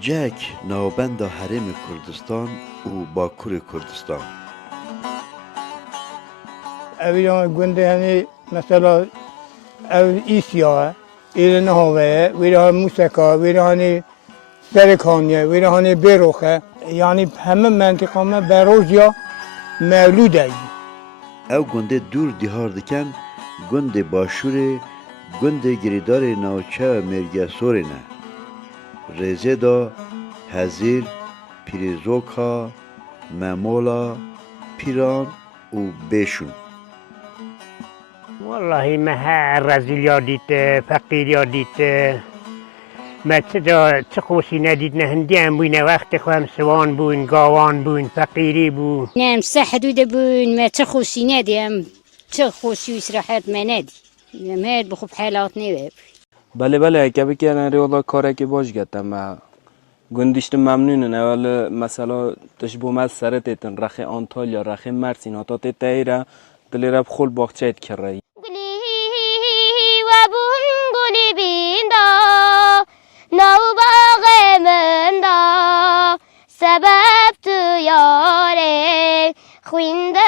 جک ناوبند حرم کردستان و باکور کردستان. اویران گنده هنی مثلا او ایسیا ایران هاوه ویران موسیقا ویران سرکانیه ویران بیروخه یعنی همه منطقه ما بروزیا مولوده ای. او گنده دور دیهار دکن گنده باشور گنده گریدار ناوچه مرگه سورینه رزه دا هزیر پیریزوکا ممولا پیران و بشون. والله ما رزیلیا دید فقیریا دید ما چه خوشی ندید نه هندی هم بوین وقت خواهم سوان بوین گاوان بوین فقیری بو نعم سه حدود بون ما چه خوشی ندیم چه خوشی و استراحت ما ندی هاد بخوب حالات نیوه بله اگه بکنن ریاضا کاره که باش گتم ما گندشت ممنونن اول مثلا تشبوم از سرت ایتن رخی آنتالیا رخی مرسین ها تا تیره دلی رب خول باقچه کرده و بون گلی بیندا نو باغ من دا سبب تو یاره خوینده